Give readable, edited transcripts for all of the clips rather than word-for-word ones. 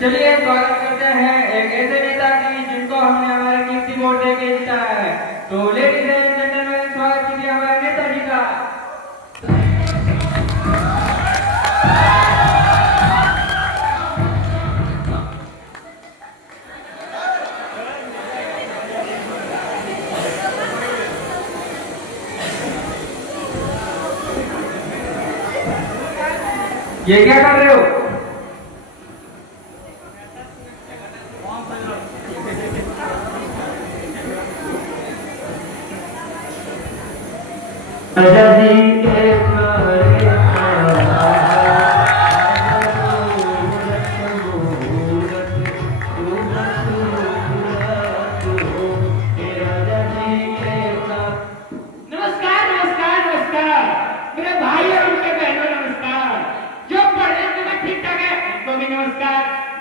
चलिए स्वागत करते हैं एक ऐसे नेता की जिनको हमने हमारे कीमती वोट देके जिताया है। तो लेडीज एंड जेंटलमैन, स्वागत कीजिए हमारे नेताजी का। ये क्या कर रहे हो?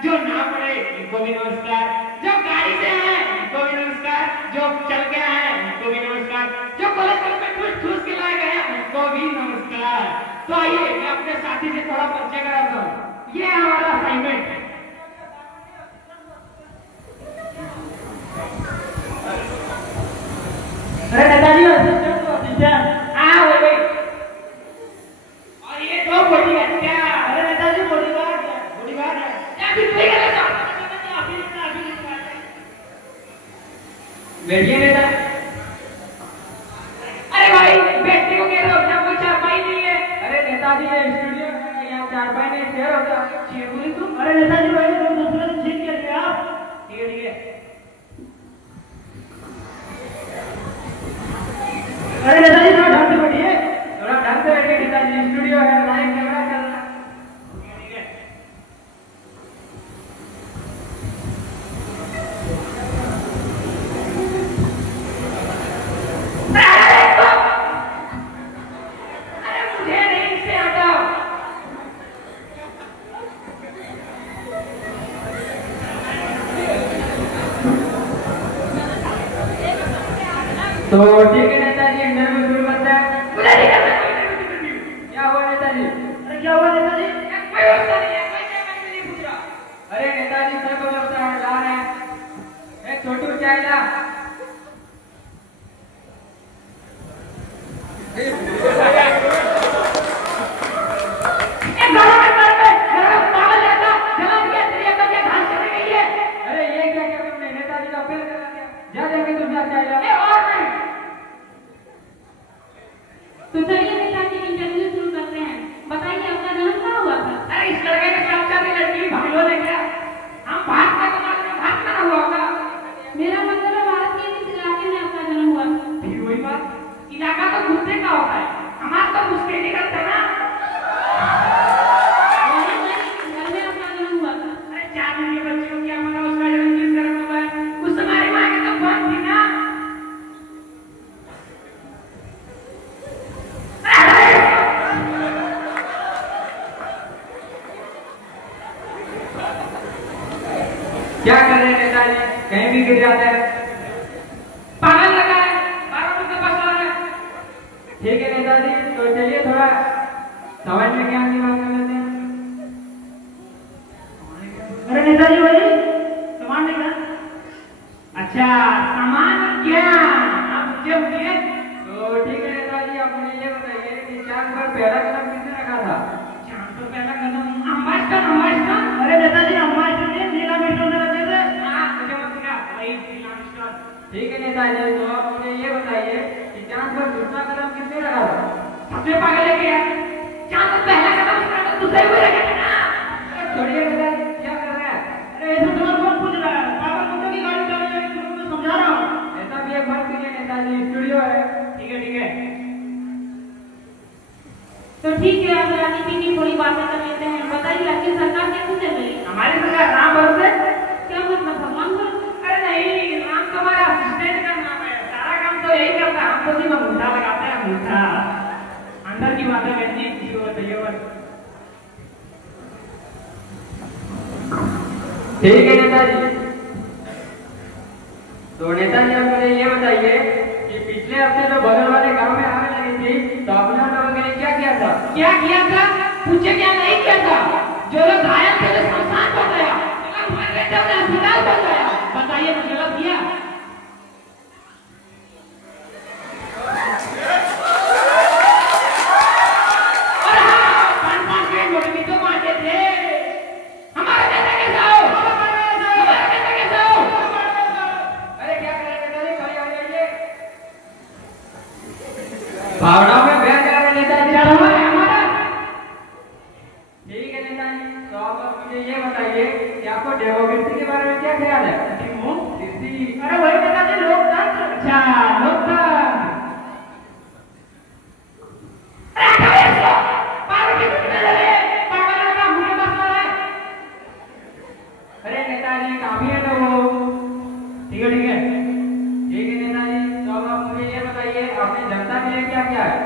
जो ना पढ़े उनको भी नमस्कार, जो गाड़ी से हैं उनको भी नमस्कार, जो चल के आए उनको भी नमस्कार, जो कॉलेज में ठूस ठूस के लाए गए उनको भी नमस्कार। तो आइए मैं अपने साथी से थोड़ा परिचय कराता हूँ। ये है हमारा असाइनमेंट। अरे नेताजी हाँ वही और ये दो बॉडीगार्ड क्या? अरे नेताजी बॉडीगार्ड या फिर कोई गलत बैठिए नेता। अरे भाई बैठने को कह रहे हो, जब कोई चारपाई नहीं है। अरे नेताजी ये स्टूडियो है, यहाँ चारपाई नहीं चेयर होता। चेयर बोली तुम? अरे नेताजी भाई तुम दूसरे से छीन के ले आप। ठीक है अरे नेताजी थोड़ा ढंग से बैठिए, थोड़ा ढंग से बैठिए नेताजी, स्टूडियो है, लाइव कैमरा चल रहा है। तो ठीक है नेताजी, इंटरव्यू शुरू करते हैं। क्या हुआ नेताजी? अरे क्या हुआ नेताजी? कोई व्यवस्था नहीं है, कोई नहीं पूछ रहा। अरे नेताजी सब व्यवस्था है, ला रहे हैं। एक छोटू चाय ला। अरे ये क्या किया तुमने? नेताजी का अपील करा दिया। जा जाके तुम चाय ला। तो चलिए नेताजी इंटरव्यू शुरू करते हैं। बताइए आपका जन्म कहाँ हुआ था? अरे इस लड़के ने क्या अच्छा लड़की भागलो ने क्या? हम भारत में कमाल में भारत में ना हुआ होगा। मेरा मतलब है भारत के किस इलाके में आपका जन्म हुआ? फिर वही बात, इलाका तो घूमने का होता है, हमारा तो मुश्किल नहीं करते ना। घर में आपका जन्म हुआ था? अरे 4 दिन के बच्चे को क्या मना, उसका जन्म किस घर में हुआ है? उस तुम्हारी माँ की तो कौन थी ना। क्या कर रहे हैं नेताजी? कहीं भी गिर जाते हैं। पागल लगा है, 12 मिनट का बस और है। ठीक है नेताजी, तो चलिए थोड़ा समाज में ज्ञान की बात कर लेते हैं। अरे नेताजी भाई सामान लेना। अच्छा सामान क्या? आप मुझे बोलिए। तो ठीक है नेताजी, आप मुझे ये बताइए कि चांद पर पहला कदम किसने रखा था? चांद पर पहला कदम अम्बास्टर। अरे नेताजी अम्बास्टर ने नीला मिस्टर ने रखे थे। हाँ मुझे मत सिखा, वही नीला मिस्टर। ठीक है नेताजी, तो आप मुझे ये बताइए कि चांद पर दूसरा कदम किसने रखा था? सबसे पागल है क्या? चांद पर पहला कदम उसने रखा, दूसरे हुए रखे थे ना। छोड़िए नेताजी, क्या कर रहे हैं? अरे ऐसे तुम्हारा कौन पूछ रहा है? पागल कुत्ते की गाड़ी चला जाएगी, तुमको मैं समझा रहा हूँ। ऐसा भी एक बात कीजिए नेताजी, स्टूडियो है। ठीक है तो ठीक है, अब राजनीति की थोड़ी बातें कर लेते हैं। बताइए आपकी सरकार कैसे चल रही है? हमारी सरकार राम भरोसे। क्या मतलब भगवान भरोसे? अरे नहीं, राम तो हमारा असिस्टेंट का नाम है, सारा काम तो यही करता है। हम तो सिर्फ अंगूठा लगाते हैं, अंगूठा। अंदर की बातें बहन जी किसी को बताइए बस। ठीक है नेताजी, तो नेताजी आप मुझे ये बताइए कि पिछले हफ्ते जो बगल वाले गांव में आग लगी थी, तो आपने उन लोगों के लिए क्या किया था? क्या किया था? पूछे क्या नहीं किया था? जो लोग घायल थे, जो शमशान पर गया, कहते हैं अस्पताल बन गया। बताइए कुछ गलत किया? और हाँ, 5-5 मिनट वोट भी तो मारते थे। हमारा नेता कैसा हो? हमारा नेता कैसा हो? अरे क्या कर रहे हैं नेताजी, खड़े हो जाइए। भावनाओं में बह जा रहे हैं नेताजी। क्या हुआ है हमारा? ठीक है नेताजी, तो आप मुझे ये बताइए कि आपको डेमोक्रेसी के बारे में क्या ख्याल है? डेमोक्रेसी, अरे वही नेताजी, लोकतंत्र। अच्छा, लोकतंत्र। अरे नेताजी काफी है ना वो। ठीक है, ठीक है। ठीक है नेताजी, तो अब आप मुझे ये बताइए आपने जनता के लिए क्या किया है?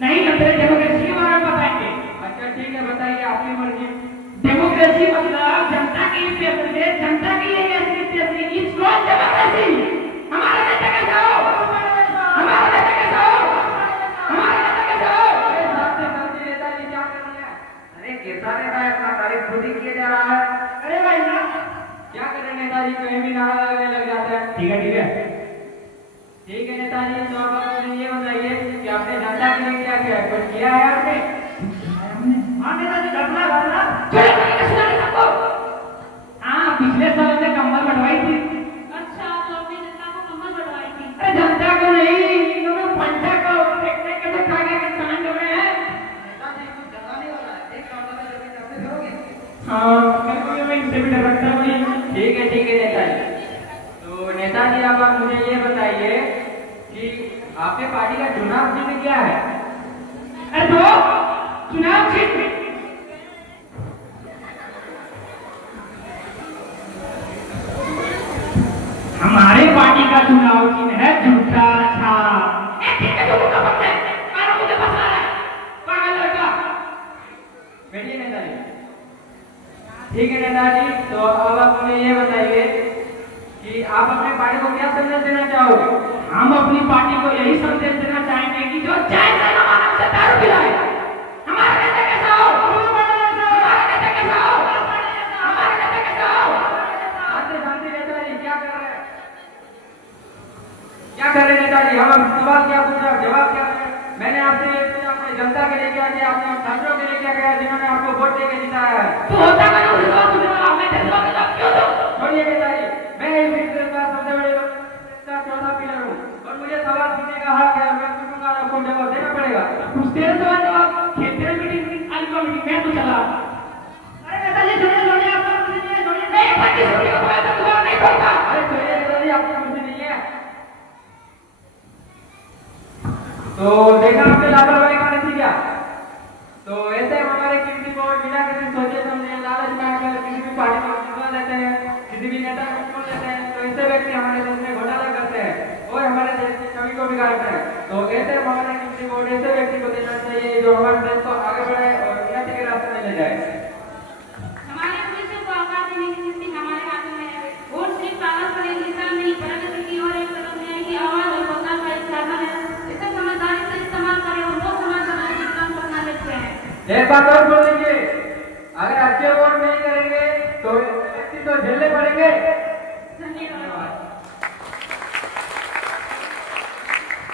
नहीं, हम तेरे डेमोक्रेसी के बारे में बताएंगे। अच्छा ठीक है, बताइए आपकी मर्जी। डेमोक्रेसी मतलब जनता के लिए फैसले, जनता के लिए फैसले। It's not democracy. हमारा नेता कैसा हो? हमारा नेता कैसा हो? हमारा नेता कैसा हो? अरे शांति शांति नेताजी, क्या कर रहे हैं? अरे कैसा नेता है, अपना तारीफ खुद ही किया जा रहा है। अरे भाई ना, क्या करें नेताजी, कहीं भी नारा लगने लग जाते हैं। ठीक है, ठीक है। ठीक है नेताजी, तो अब आप मुझे ये बताइए कि आपने जनता के लिए क्या किया है? कुछ किया है आपने? हाँ नेताजी, घटना घटना चले चले सुनाई सबको। हाँ, पिछले साल में कम्बल बंटवाई थी। अच्छा, तो आपने जनता को कम्बल बंटवाई थी। अरे जनता को नहीं, इन्होंने पंचा को देखने के तो खा के कान डोले हैं। नेताजी कुछ ज्यादा नहीं हो रहा है, एक काम करना जरूरी है, आपसे करोगे? हाँ, कभी मैं इनसे भी डर लगता है भाई। ठीक है नेताजी। तो नेताजी अब आप मुझे ये बताइए कि आपके पार्टी का चुनाव चिन्ह क्या है? अरे तो चुनाव चिन्ह हमारे पार्टी का चुनाव चिन्ह है झूठा छाप। बैठिए नेताजी। ठीक है नेताजी, तो अब आप मुझे ये बताइए कि आप अपने पार्टी को क्या संदेश देना चाहोगे? हम अपनी पार्टी को यही संदेश देना चाहेंगे कि जो चाय से मानव से दारू पिलाए। हमारा नेता कैसा हो? हमारा नेता कैसा हो? हमारा नेता कैसा हो? शांति शांति नेताजी, क्या कर रहे हैं? क्या कर रहे हैं नेताजी? हम सवाल क्या पूछा, जवाब क्या दिया? मैंने आपसे ये पूछा आपने जनता के लिए क्या किया, आपने छात्रों के लिए क्या किया जिन्होंने आपको वोट देके जिताया है? तो होता है ना, उसका सुनना मैं देशवा के साथ क्यों दूं? छोड़िए नेताजी, मैं इस देश का सबसे बड़े का चौथा पिलर हूँ और मुझे सवाल पूछने का हक है। मैं पूछूंगा, आपको जवाब देना पड़ेगा। पूछते हैं सवाल जवाब, खेलते हैं मीटिंग, आज का मीटिंग मैं तो चला। अरे नेताजी छोड़िए, आपका कुछ नहीं है, छोड़िए। नहीं, पार्टी छोड़िए, मैं तो तुम्हारा नहीं छोड़ता। अरे छोड़िए नेताजी, आपकी कुर्सी नहीं है। तो देखा आपने लापरवाही कहानी थी क्या? तो ऐसे हमारे किसी को बिना किसी सोचे समझे लालच में आकर किसी भी पार्टी को चुनवा देते हैं, किसी भी नेता को चुन लेते हैं। तो ऐसे व्यक्ति हमारे देश में घोटाला करते हैं और हमारे देश की छवि को बिगाड़ते हैं। तो ऐसे हमारे किसी वोट ऐसे व्यक्ति को देना चाहिए जो हमारे देश को आगे बढ़ाए और उन्नति के रास्ते में ले जाए। हमारे भविष्य को आकार देने की शक्ति हमारे हाथों में है। वोट सिर्फ कागज पर एक निशान नहीं, प्रगति की ओर एक कदम है कि आवाज और बदलाव का एक साधन है। इसे समझदारी से इस्तेमाल करें और वो समाज बनाने का काम करना लेते हैं। एक बात और बोल दीजिए, अगर अच्छे वोट नहीं करेंगे तो व्यक्ति तो झेलने पड़ेंगे। धन्यवाद।